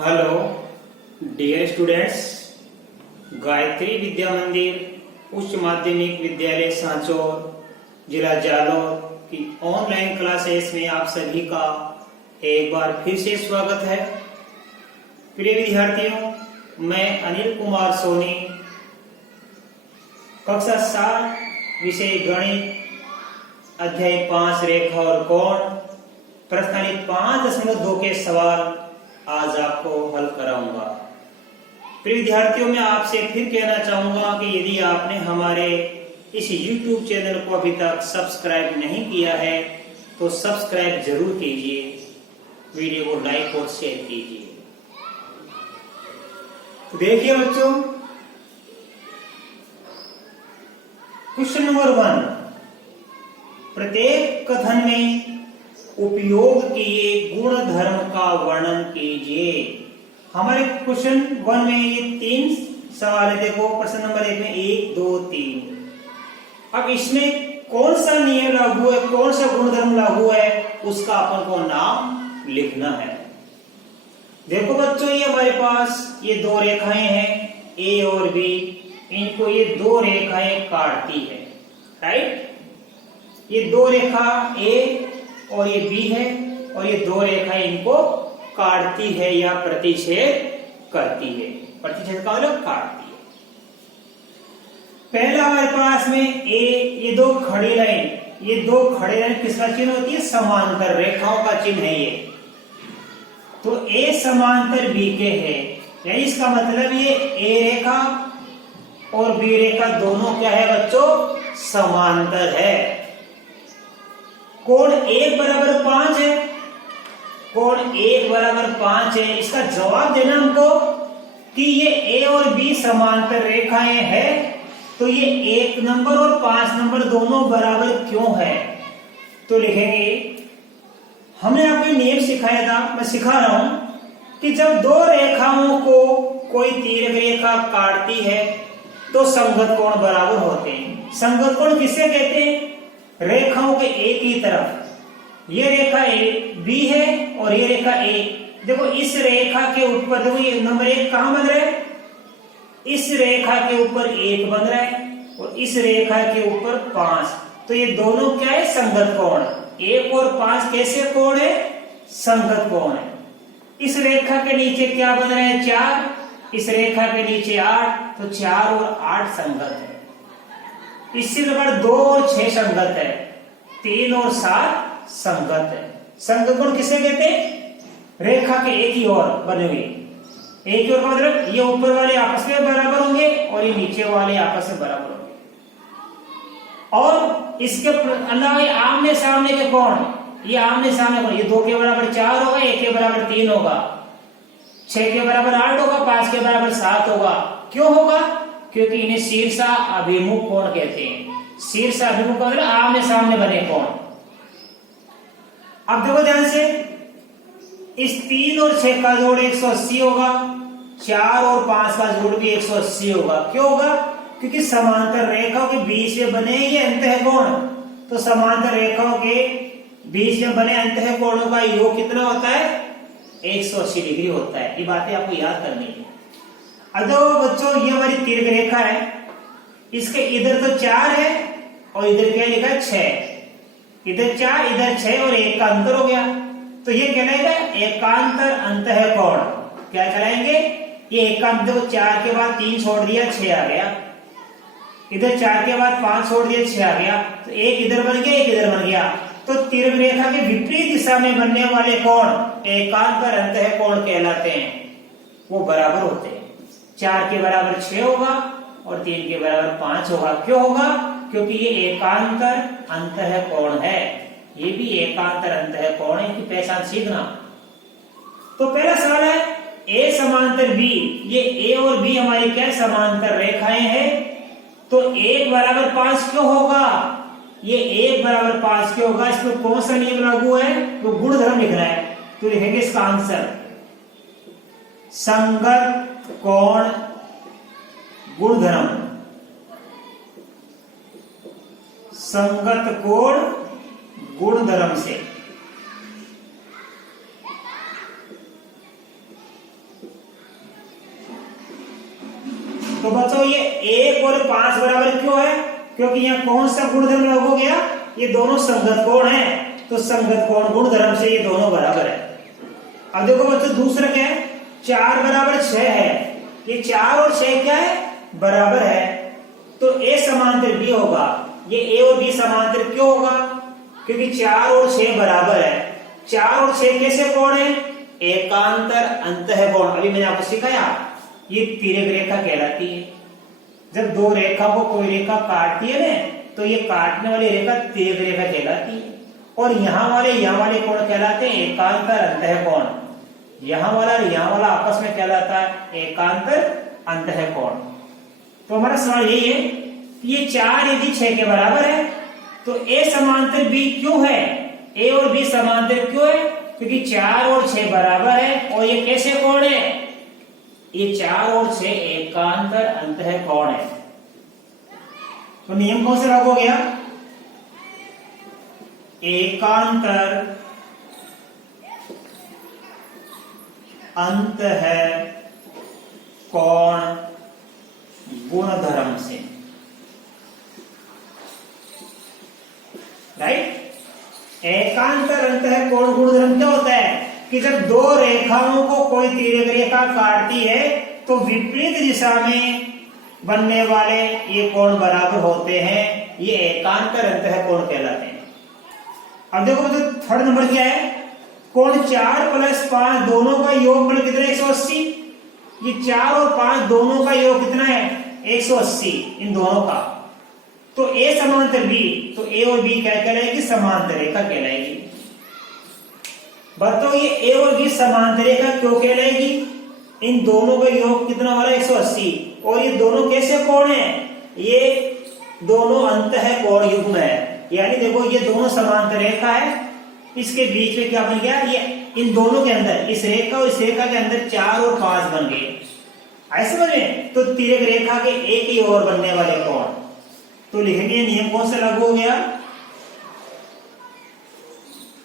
Hello dear students, Gayatri विद्या मंदिर उच्च माध्यमिक विद्यालय सांचौर जिला जालौर की ऑनलाइन क्लासेस में आप सभी का एक बार फिर से स्वागत है। प्रिय विद्यार्थियों, मैं अनिल कुमार सोनी, कक्षा 7 विषय गणित, अध्याय 5 रेखा और कोण, प्रश्नावली 5.2 के सवाल आज आपको हल कराऊंगा। प्रिय विद्यार्थियों, मैं आपसे फिर कहना चाहूंगा कि यदि आपने हमारे इस YouTube चैनल को अभी तक सब्सक्राइब नहीं किया है तो सब्सक्राइब जरूर कीजिए, वीडियो को लाइक और शेयर कीजिए। तो देखिए बच्चों, क्वेश्चन नंबर 1, प्रत्येक कथन में उपयोग किए गुण धर्म का वर्णन कीजिए। हमारे क्वेश्चन 1 में ये 3 सवाल है। देखो प्रश्न नंबर 1 में 1, 2, 3। अब इसमें कौन सा नियम लागू है, कौन सा गुणधर्म लागू है, उसका अपन को नाम लिखना है। देखो बच्चों, ये हमारे पास ये 2 रेखाएं हैं ए और बी, इनको ये 2 रेखाएं काटती है, राइट। ये 2 रेखा ए और ये बी है और ये 2 रेखाएं इनको काटती है या प्रतिच्छेद करती है। प्रतिच्छेद का मतलब काटती है। पहला हमारे पास में ए, ये 2 खड़ी लाइन, ये 2 खड़ी लाइन किसका चिन्ह होती है? समांतर रेखाओं का चिन्ह है ये। तो ए समांतर बी के है, यानी इसका मतलब ये ए रेखा और बी रेखा दोनों क्या है बच्चों? समांतर है। कोण 1 बराबर 5 है, कोण 1 बराबर 5 है। इसका जवाब देना हमको कि ये ए और बी समांतर रेखाएं हैं, तो ये 1 नंबर और 5 नंबर दोनों बराबर क्यों है? तो लिखेंगे, हमने आपको नियम सिखाया था, मैं सिखा रहा हूं कि जब 2 रेखाओं को कोई तीर रेखा काटती है तो संगत कोण बराबर होते हैं। संगत कोण किसे कहते हैं? रेखाओं के एक ही तरफ, ये रेखा ए बी है और ये रेखा ए। देखो इस रेखा के ऊपर, देखो ये नंबर 1 कहां बन रहा है? इस रेखा के ऊपर 1 बन रहा है और इस रेखा के ऊपर 5। तो ये दोनों क्या है? संगत कोण। 1 और 5 कैसे कोण है? संगत कोण है। इस रेखा के नीचे क्या बन रहा है? 4, इस रेखा के नीचे 8, तो 4 और 8 संगत है। इससे प्रकार 2 और 6 संगत है, 3 और 7 संगत है। संगत कोण किसे कहते हैं? रेखा के एक ही ओर बने हुए। एक ही ओर का मतलब ये ऊपर वाले आपस में बराबर होंगे और ये नीचे वाले आपस में बराबर होंगे। और इसके अलावा आमने सामने के कोण, ये आमने सामने कोण, ये 2 के बराबर 4 होगा, 1 के बराबर 3 होगा, 6 के बराबर 8 होगा, 5 के बराबर 7 होगा। क्यों होगा? क्योंकि इन्हें शीर्षा अभिमुख कोण कहते हैं। शीर्षा अभिमुख का मतलब आमने सामने बने कोण। अब देखो ध्यान से, इस 3 और 6 का जोड़ 180 होगा, 4 और 5 का जोड़ भी 180 होगा। क्यों होगा? क्योंकि समांतर रेखाओं के बीच में बने ये अंतःकोण। तो समांतर रेखाओं के बीच में बने अंतःकोणों का योग कितना होता है? 180 डिग्री होता है। ये बातें आपको याद करनी है। अब बच्चों, ये हमारी दीर्घ रेखा है, इसके इधर तो 4 है और इधर क्या लिखा है? 6। इधर 4, इधर 6 और 1 का अंतर हो गया, तो ये कहलाएगा एकांतर अंतःकोण। क्या कहलाएंगे? ये एकांत। देखो 4 के बाद 3 छोड़ दिया, 6 आ गया। इधर 4 के बाद 5 छोड़ दिया, 6 आ गया। तो 1 इधर बन गया, 1 इधर बन गया। तो दीर्घ रेखा के विपरीत दिशा में बनने वाले कोण एकांतर अंतःकोण कहलाते हैं। वो बराबर होते हैं। 4 के बराबर 6 होगा और 3 के बराबर 5 होगा। क्यों होगा? क्योंकि ये एकांतर अंतःकोण है। ये भी एकांतर अंतःकोण है, की पहचान सीखना। तो पहला सवाल है ए समांतर बी। ये ए और बी हमारी क्या समांतर रेखाएं हैं, तो 1 बराबर 5 क्यों होगा? ये 1 बराबर 5 क्यों होगा? इसमें कौन सा नियम लागू है? तो गुणधर्म लिखना है। तो लिखेंगे इसका आंसर, संगत कोण गुणधर्म। संगत कोण गुणधर्म से तो बच्चों ये 1 और 5 बराबर क्यों है? क्योंकि यहाँ कौन सा गुणधर्म लागू हो गया? ये दोनों संगत कोण है, तो संगत कोण गुणधर्म से ये दोनों बराबर है। अब देखो बच्चों दूसरा क्या है, 4 बराबर 6 है, ये 4 और 6 क्या है? बराबर है, तो ए समांतर बी होगा। ये ए और बी समांतर क्यों होगा? क्योंकि 4 और 6 बराबर है। 4 और 6 कैसे कोण है? एकांतर अंतःकोण। अभी मैंने आपको सिखाया, ये तिर्यक रेखा कहलाती है। जब दो रेखा को कोई रेखा काटती है ना, तो ये काटने वाली रेखा तिर्यक रेखा कहलाती है। और यहाँ वाले कोण कहलाते हैं एकांतर अंतःकोण। यहाँ वाला और यहाँ वाला आपस में कहलाता है एकांतर अंतःकोण। तो हमारा सवाल यही है कि ये 4 यदि 6 के बराबर है तो ए समांतर बी क्यों है? ए और बी समांतर क्यों है? क्योंकि 4 और 6 बराबर है। और ये कैसे कोण है? ये 4 और 6 एकांतर अंतःकोण है। तो नियम कौन सा लागू हो गया? एकांतर अंतःकोण गुणधर्म से, राइट। एकांतर अंतःकोण गुणधर्म क्या होता है कि जब दो रेखाओं को कोई तिर्यक रेखा काटती है तो विपरीत दिशा में बनने वाले ये कोण बराबर होते हैं, ये एकांतर अंतःकोण कहलाते हैं। अब देखो मतलब थर्ड नंबर क्या है? कोण 4 + 5 दोनों का योगफल कितना है? 180। ये 4 और 5 दोनों का योग कितना है? 180 इन दोनों का। तो ए समांतर बी, तो ए और बी क्या कहलाएगी? समांतर रेखा कहलाएगी। बताओ ये ए और बी समांतर रेखा क्यों कहलाएगी? इन दोनों का योग कितना हो रहा है? 180। और ये दोनों कैसे कोण है? ये दोनों अंतःकोण युग्म है। यानी देखो ये दोनों समांतर रेखा है, इसके बीच में क्या बन गया? ये इन दोनों के अंदर, इस रेखा और इस रेखा के अंदर 4 और 5 बन गए, ऐसे बने। तो तिर्यक रेखा के एक ही ओर बनने वाले कोण, तो लिखेंगे नियम कौन सा लागू हो गया?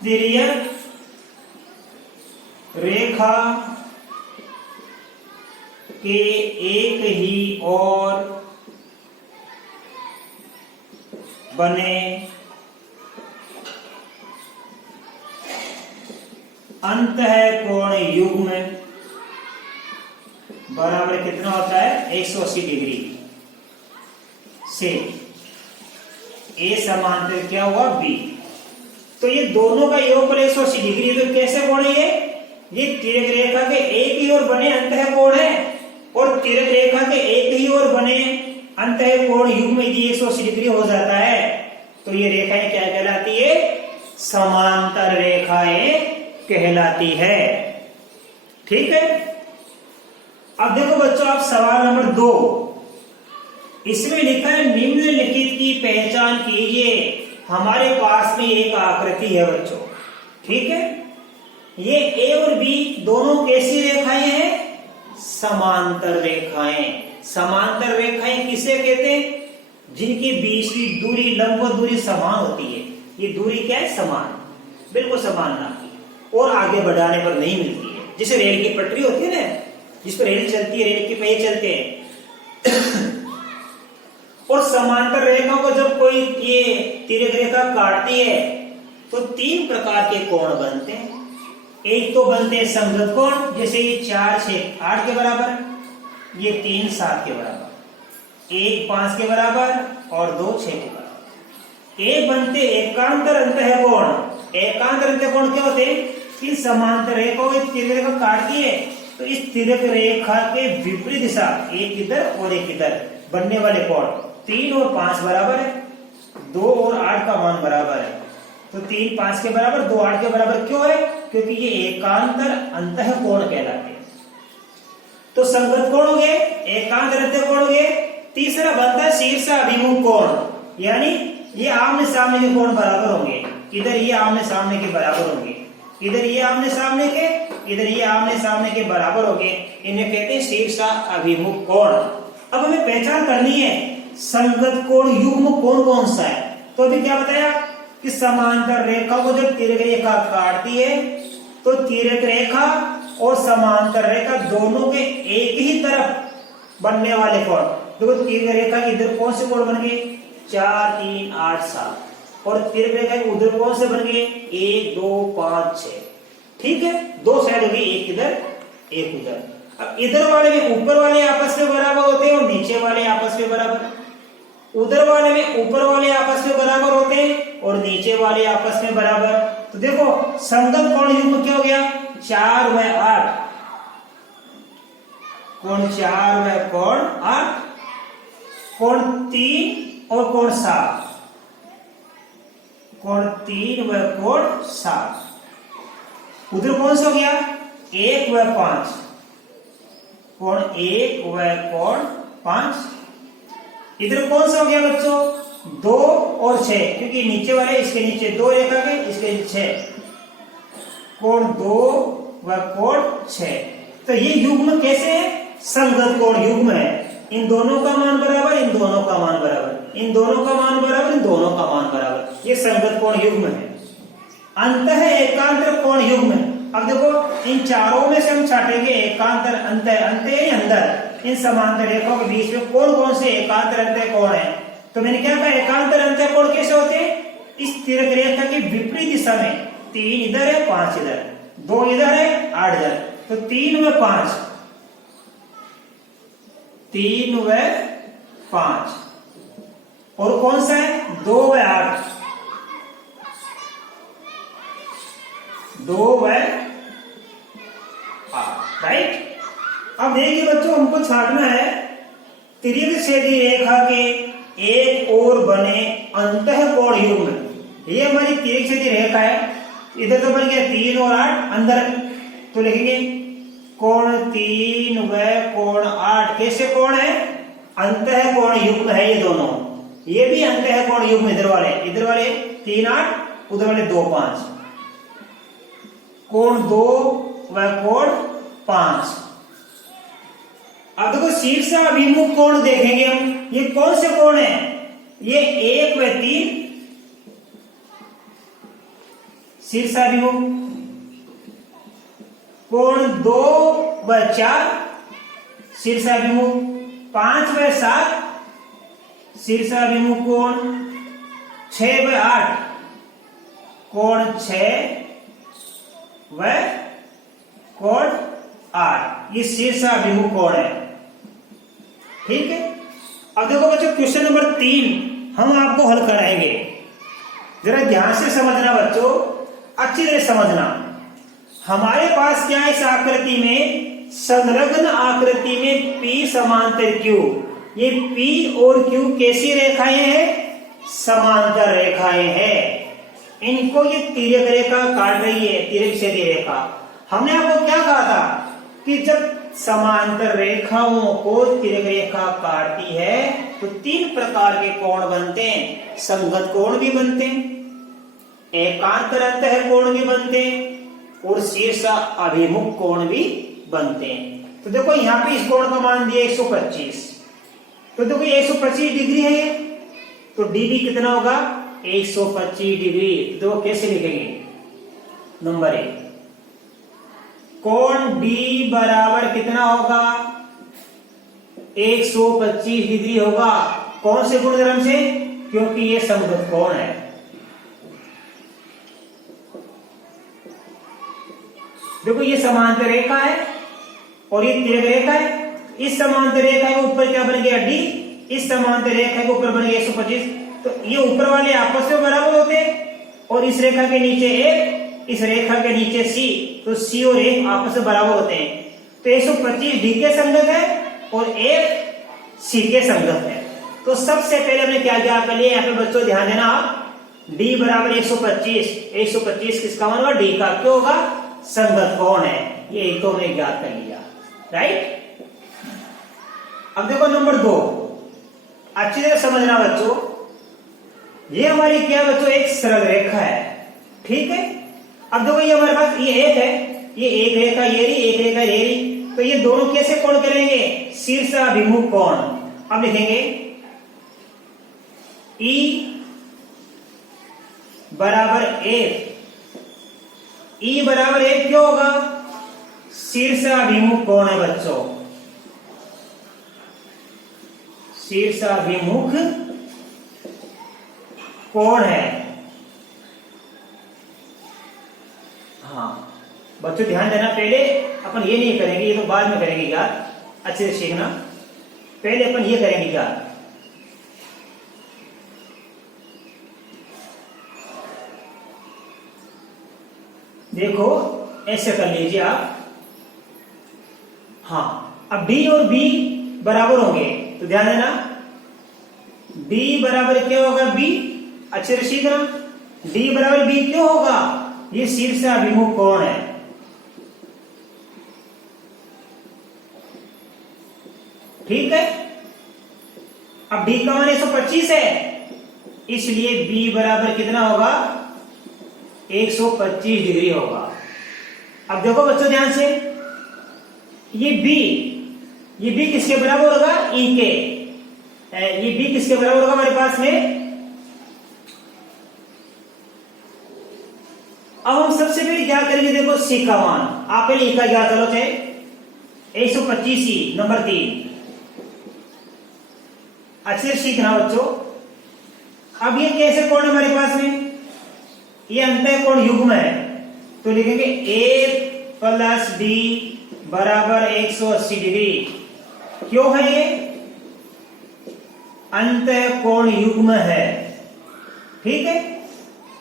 तिर्यक रेखा के एक ही ओर बने अंतःकोण युग्म बराबर कितना होता है? 180 डिग्री से ए समांतर क्या हुआ? बी। तो ये दोनों का योगफल 180 डिग्री, तो कैसे कोण है ये तिर्यक रेखा के एक ही ओर बने अंतःकोण है। और तिर्यक रेखा के एक ही ओर बने अंतःकोण युग्म यदि 180 डिग्री हो जाता है तो ये रेखाएं क्या कहलाती है? समांतर रेखाएं कहलाती है। ठीक है। अब देखो बच्चों, आप सवाल नंबर 2, इसमें लिखा है निम्नलिखित की पहचान कीजिए। हमारे पास में एक आकृति है बच्चों, ठीक है। ये ए और बी दोनों कैसी रेखाएं हैं? समांतर रेखाएं। समांतर रेखाएं किसे कहते हैं? जिनकी बीच की दूरी, लंबवत दूरी समान होती है। ये दूरी क्या है? समान, बिल्कुल समान ना की, और आगे बढ़ाने पर नहीं मिलती है। जैसे रेल की पटरी होती है ना, जिस पर रेल चलती है, रेल के पहिए चलते हैं। और समांतर रेखा को जब कोई ये तिर्यक रेखा काटती है तो 3 प्रकार के कोण बनते हैं। एक तो बनते हैं संगत कोण, जैसे ये 4 6 8 के बराबर, ये 3 7 के बराबर, 1 5 के बराबर और 2 6 के बराबर। एक बनते एकांतर अंतःकोण। एकांतर अंतःकोण क्या होते हैं? इन समांतर रेखाओं को तिर्यक रेखा काटती है तो इस तिर्यक रेखा के विपरीत दिशा, एक इधर और एक इधर बनने वाले कोण 3 और 5 बराबर है, 2 और 8 का मान बराबर है। तो 3 5 के बराबर, 2 8 के बराबर क्यों है? क्योंकि ये एकांतर अंतःकोण कहलाते हैं। तो संगत कोण हो गए, एकांतर अंतःकोण हो गए। तीसरा बनता है शीर्ष अभिमुख कोण, यानी ये आमने सामने के कोण बराबर होंगे। इधर ये आमने सामने के बराबर होंगे, इधर ये आमने सामने के, इधर ये आमने सामने के बराबर होंगे। इन्हें कहते हैं शीर्ष अभिमुख कोण। अब हमें पहचान करनी है संगत कोण युग्म कोण कौन सा है। तो अभी क्या बताया कि समांतर रेखा को जब तिर्यक रेखा काटती है तो तिर्यक रेखा और समांतर रेखा दोनों के एक ही तरफ बनने वाले कोण। देखो तीर रेखा इधर कौन से कोण बन गए, 4 3 8 7, और तीर रेखा उधर कौन से बन गए, 1 2 5 6। ठीक है, दो साइड हो गई, एक इधर एक उधर। अब इधर वाले में ऊपर वाले आपस में बराबर होते हैं और नीचे वाले आपस में बराबर, उधर वाले में ऊपर वाले आपस में बराबर होते हैं और नीचे वाले आपस में बराबर। तो देखो संगत कोण युग्म क्या हो गया, 4 व 8, कोण 4 व कोण 8, कोण 3 और कोण 7, कोण 3 व कोण 7। उधर कौन सा हो गया, 1 व 5, कोण 1 व कोण 5। इधर कौन सा हो गया बच्चों, 2 और 6, क्योंकि नीचे वाले इसके नीचे 2 रेखा के, इसके 6, कोण 2 व कोण 6। तो ये युग्म कैसे है, संगत कोण युग्म है। इन दोनों का मान बराबर, इन दोनों का मान बराबर, इन दोनों का मान बराबर, इन दोनों का मान बराबर, ये संगत कोण युग्म है। अंतः एकांतर कोण युग्म है। अब देखो इन चारों में से हम छाटेंगे एकांतर अंतर, अंतर अंदर इन समांतर रेखाओं के बीच में कौन कौन से एकांतर अंतर कोण है। तो मैंने क्या कहा, एकांतर अंतर कोण कैसे होते हैं, इस तिर्यक रेखा की विपरीत दिशा में, 3 इधर है 5 इधर, 2 इधर है 8 इधर, तो 3 व 5, 3 व 5, और कौन सा है 2 व 8, 2 व 8, राइट। अब देखिए बच्चों, हमको छाटना है तिर्यक छेदी रेखा के एक और बने अंतः कोण युग्म। ये हमारी तिर्यक छेदी रेखा है, इधर तो बन गया 3 और 8 अंदर, तो लिखेंगे कोण 3 व कोण 8 कैसे कोण है, अंतः कोण युग्म है ये दोनों। ये भी अंतः कोण युग्म, इधर वाले 3 8, उधर वाले 2 5, कोण 2 व कोण 5। अब देखो शीर्ष अभिमुख कोण देखेंगे हम, ये कौन से कोण है, ये 1 व 3 शीर्ष अभिमुख, कोण 2 व 4 शीर्ष अभिमुख, 5 व 7 शीर्ष अभिमुख कोण, 6 व 8 कोण 6 व कोण 8, ये शीर्ष अभिमुख कोण है। ठीक है, अब देखो बच्चों क्वेश्चन नंबर 3 हम आपको हल कराएंगे, जरा ध्यान से समझना बच्चों, अच्छी तरह समझना। हमारे पास क्या है, इस आकृति में संलग्न आकृति में P समांतर Q, ये P और Q कैसी रेखाएं हैं, समांतर रेखाएं हैं। इनको ये तिर्यक रेखा काट रही है, तिर्यक छेदी रेखा। हमने आपको क्या कहा था कि जब समांतर रेखाओं को तिर्यक रेखा काटती है तो 3 प्रकार के कोण बनते हैं, संगत कोण भी बनते हैं, एकांतर अंतः कोण भी बनते हैं और शीर्ष अभिमुख कोण भी बनते हैं। तो देखो यहाँ पे इस कोण का मान दिया 125, तो देखो 125 डिग्री है ये, तो dB कितना होगा 125 डिग्री। तो कैसे लिखेंगे, नंबर 1 कोण D बराबर कितना होगा 125 डिग्री होगा, कौन से गुणधर्म से, क्योंकि ये संगत कोण है। देखो ये समांतर रेखा है और ये तिर्यक रेखा है, इस समांतर रेखा के ऊपर क्या बन गया D, इस समांतर रेखा के ऊपर बन गया 125, तो ये ऊपर वाले आपस में बराबर होते हैं और इस रेखा के नीचे 1, इस रेखा के नीचे C, तो C और 1 आपस में बराबर होते हैं। तो 125 D के संगत है और 1 C के संगत है। तो सबसे पहले हमने क्या ज्ञात कर लिया, यहाँ पे बच्चों ध्यान देना, D बराबर 125, 125 किसका मान होगा, D का, क्यों होगा, संगत कोण है, ये एक तो हमने ज्ञात कर लिया, राइट। अब देखो नंबर 2, अच्छी तरह समझना बच्चों, ये हमारी क्या बच्चों, एक सरल रेखा है, ठीक है। अब देखो ये हमारे पास ये एक है, ये एक रेखा ये रही, एक रेखा ये रही, तो ये दोनों कैसे कोण करेंगे, शीर्ष अभिमुख कोण। अब लिखेंगे E बराबर 1, E बराबर 1 क्यों होगा, शीर्ष अभिमुख कोण है बच्चों, शीर्षाभिमुख कोण है। हाँ बच्चों ध्यान देना, पहले अपन ये नहीं करेंगे, ये तो बाद में करेंगे यार, अच्छे से सीखना। पहले अपन ये करेंगे यार, देखो ऐसे कर लीजिए आप। हाँ अब D और B बराबर होंगे तो ध्यान देना, D बराबर क्या होगा B, अच्छे से सीखना। D बराबर B क्यों होगा, ये शीर्षाभिमुख कोण है। ठीक है, अब D का मान 125 है, इसलिए B बराबर कितना होगा, 125 डिग्री होगा। अब देखो बच्चों ध्यान से, ये B किसके बराबर होगा, E के। ये B किसके बराबर होगा हमारे पास में। अब हम सबसे पहले क्या करेंगे, देखो C का मान, आप पहले E का ज्ञात करो, थे 125 ही नंबर 3, अच्छे से सीखना बच्चों। अब ये कैसे कोण है हमारे पास में, ये अंतः कोण युग्म है, तो लिखेंगे A प्लस D बराबर 180 डिग्री। क्यों है ये, अंतः कोण युग्म है। ठीक है,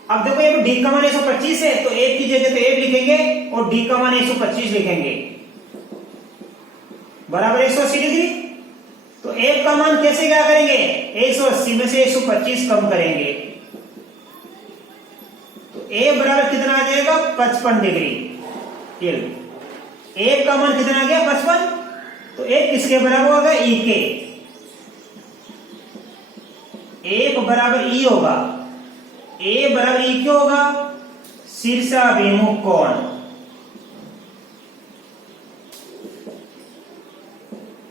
अब देखो ये D का मान 125 है, तो 1 की जगह तो 1 लिखेंगे और D का मान 125 लिखेंगे, बराबर 180 डिग्री। तो 1 का मान कैसे क्या करेंगे, 180 में से 125 कम करेंगे, तो A बराबर कितना आ जाएगा, 55 डिग्री। 1 का मान कितना आ गया, 55, तो 1 किसके बराबर होगा, E के। 1 बराबर E होगा, A बराबर E क्यों होगा, शीर्षाभिमुख कोण।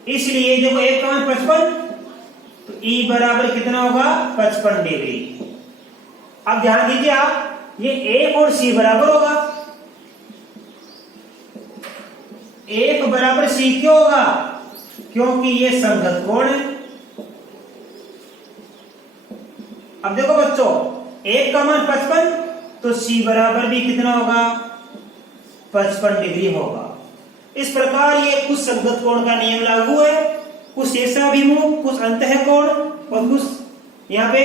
इसलिए देखो 1 का मान 55, तो E बराबर कितना होगा, 55 डिग्री। अब ध्यान दीजिए आप, ये 1 और C बराबर होगा, 1 बराबर C क्यों होगा, क्योंकि ये संगत कोण है। अब देखो बच्चों 1 का मान 55, तो C बराबर भी कितना होगा, 55 डिग्री होगा। इस प्रकार ये कुछ संगत कोण का नियम लागू है, कुछ शीर्षाभिमुख, कुछ अंतः कोण और कुछ यहाँ पे,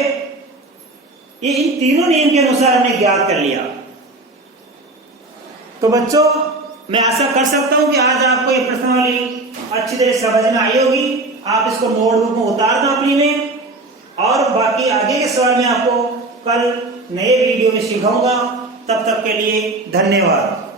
ये इन तीनों नियम के अनुसार हमने ज्ञात कर लिया। तो बच्चों मैं आशा कर सकता हूं कि आज आपको ये प्रश्नावली अच्छी तरह समझ में आई होगी। आप इसको नोटबुक में उतारना अपनी में, और बाकी आगे के सवाल में आपको कल नए वीडियो में सिखाऊंगा। तब तक के लिए धन्यवाद।